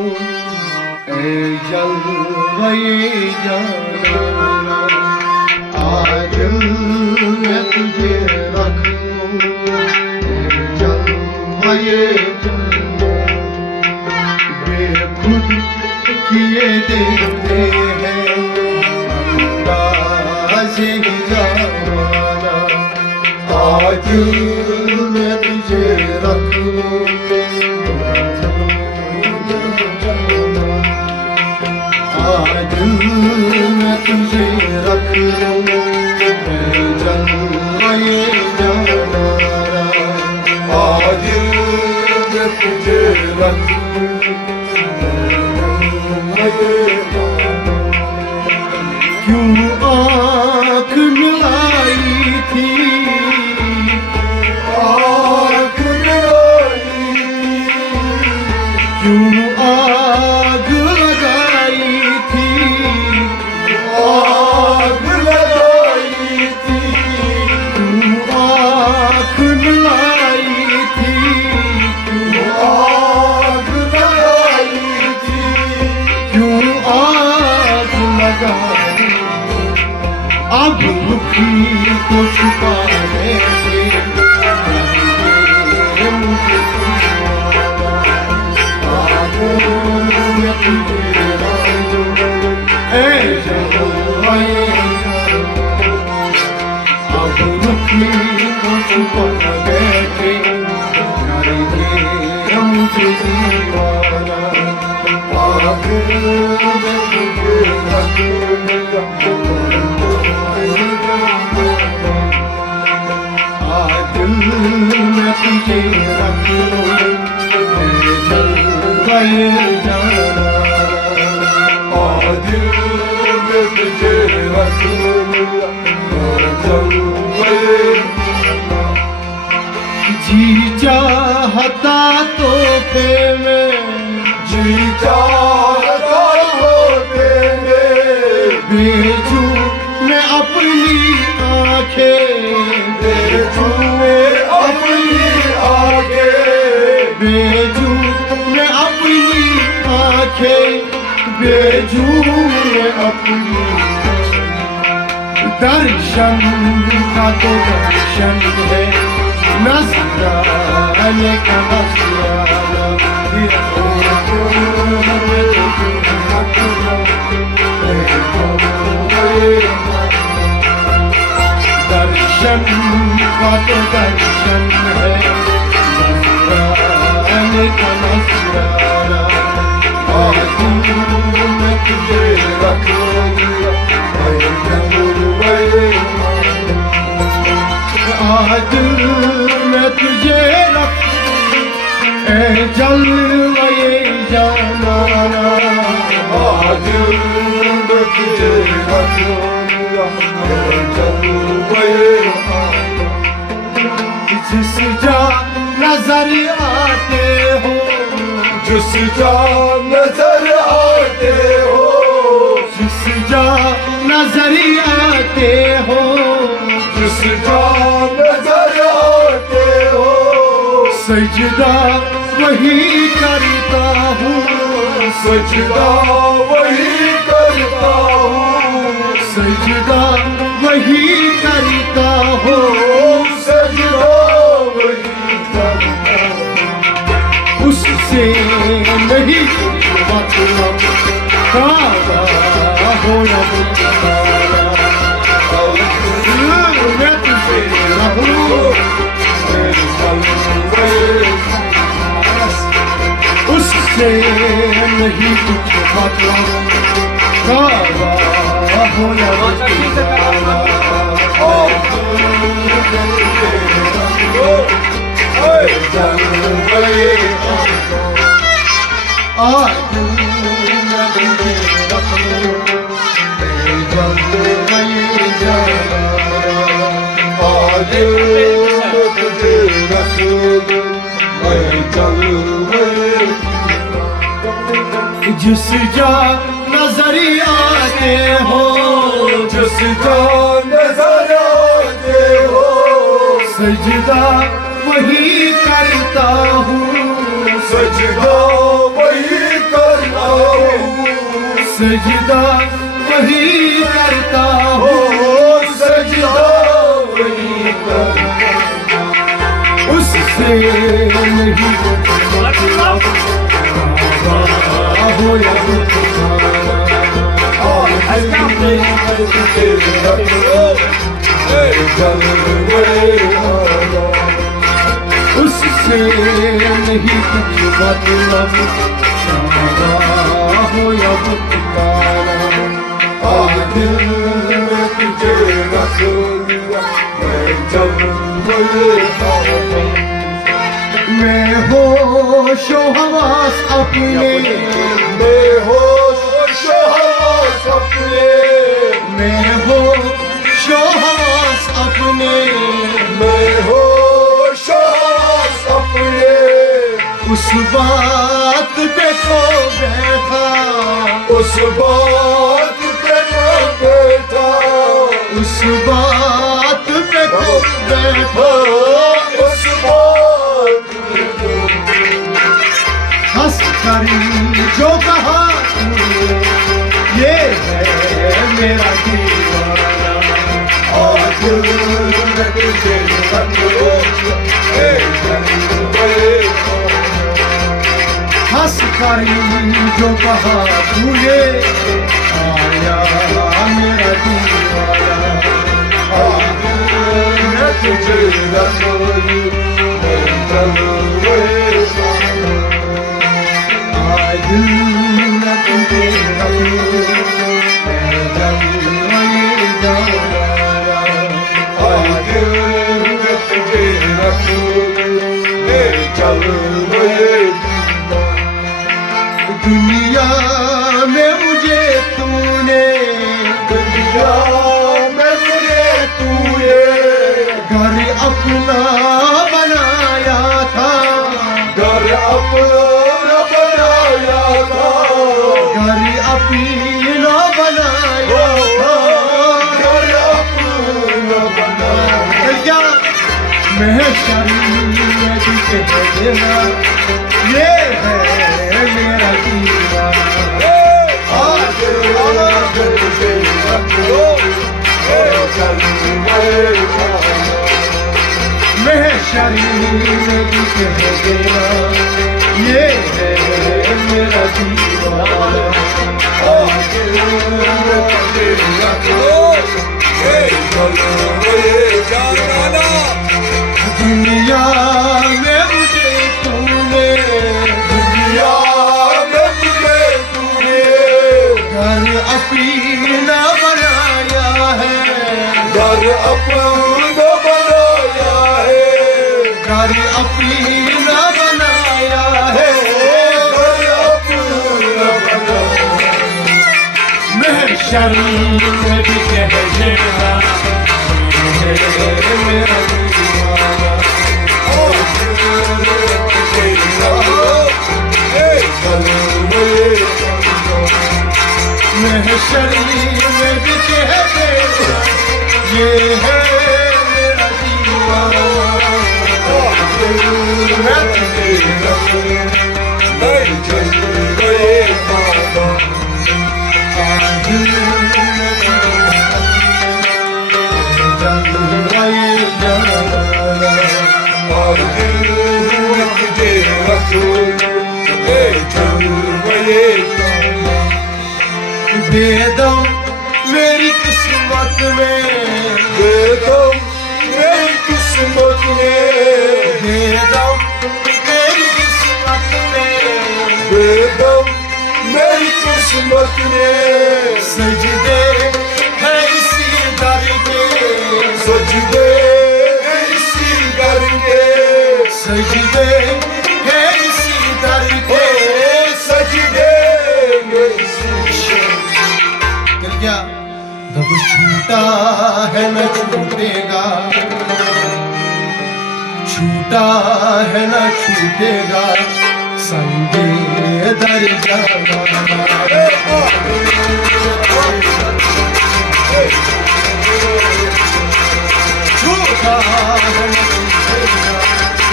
ए जलवे जाना, आज मैं तुझे रख लूं। ए जलवे जाना, बेखुद किए देते हैं अंदाज़े जाना, आज मैं तुझे रख लूं। आज मैं तुझे रख लूं, मैं जलवे जाना, आज मैं तुझे रख लूं, मैं जलवे जाना। क्यों आँख मिलाई थी, आँख मिलाई थी, क्यों आग लगाई थी, आग लगाई थी, क्यों आँख मिलाई थी, क्यों आग लगाई थी, क्यों आग लगाई। अब दुखी को छुपाने के मुझे अब दुखी को छुपा बैठे मुझे दीवाना, आज मैं तुझे रख लूं, मैं जलवे जाना, आज मैं तुझे रख लूं, मैं जलवे जाना। जी चाहता तो पे में, जी चाहता तो पे में, बेचूं मैं अपनी आँखें, बेचूं मैं अपनी आँखें, बेचूं मैं अपनी आँखें, बेचूं मैं अपनी। दर्शन का तो दर्शन है, नज़राने का नज़राना, दर्शन का तो दर्शन है, नज़राने का नज़राना। आज मैं तुझे रख लूंगा, आज मैं तुझे रख, ए जलवे जाना, आज मैं तुझे रख लूंगा, ए जलवे जाना। जिस जा नजर आते हो, जिस जा नजर आते हो, जिस जा नजर आते हो, जिस जा नजर आते हो, सजदा वही करता हूँ, सजदा वही करता हूँ, सजदा वही करता हूँ, सजदा वही करता हूँ। उससे नहीं मतलब काबा हो या मैं तुझे रहूं, उससे नहीं कुछ मतलब काबा हो या आज मैं तुझे रख लूं, मैं जलवे जाना, आज मैं तुझे रख लूं, मैं जलवे। जिस जा नजर आते हो, जिस जा नजर आते हो, सजदा वही करता हूँ, सजदा वही कर सजदा वही करता हो, सजदा वही करता, उससे नहीं हो या उससे नहीं मतलब हो या पुकारा, आज दिल में तुझे रख दिया मैं जब मैं होशो हवास अपने, मैं होशो हवास अपने, मैं होशो हवास अपने, मैं होशो हवास अपने, उस बात पे खो बैठा, उस बात पे खो बैठा, उस बात पे खो बैठा, उस बात पे खो हंस कर जो कहा ये है मेरा दीवाना, आज मैं तुझे हंस कर जो कहा तूने आया मेरा दीवाना, आज मैं तुझे आज मैं तुझे दुनिया में मुझे तूने, दुनिया में मुझे तूने घर अपना बनाया था, घर अपना बनाया था, घर अपना बनाया था, घर अपना बनाया, मैं शरीर में देना ये है मेरा दीवाना, आज मैं शरीर में देना ये है मेरा दीवाना, आज दुनिया में मुझे तूने, दुनिया में मुझे तूने घर अपना बनाया है, घर अपना बनाया है, घर अपना बनाया है, घर अपना बनाया, मैं शरीर में भी कह देना मेरा मैं शरीर में भी कह देना ये है मेरा दीवाना, मैं तुझे दे दो मेरी किस्मत में, दे दो मेरी किस्मत में, दे दो मेरी किस्मत में, दे दो मेरी किस्मत में, सजदे है इसी दर के, सजदे है इसी दर के, सजदे है इसी दर के, सजदे है इसी क्या जब छूटा है न छूटेगा, छूटा है न छूटेगा संगे दर जाना, छूटा है न छूटेगा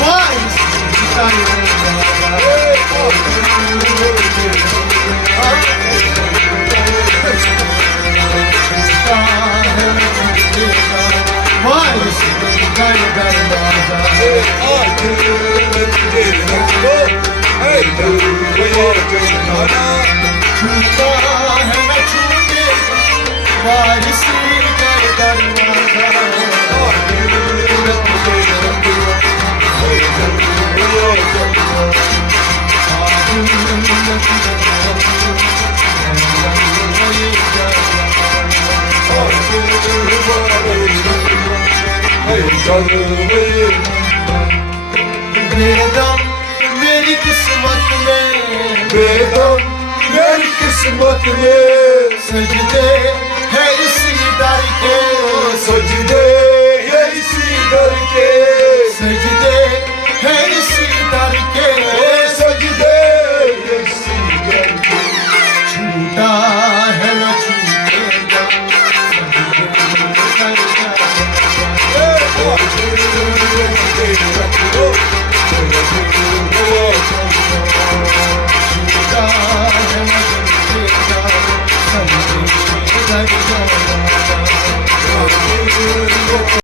वाइस छूता है न छूटे वारिसी कर दरवाजा बेदम मेरी किस्मत में बेदम मेरी किस्मत में सजदे है इसी डर के सजदे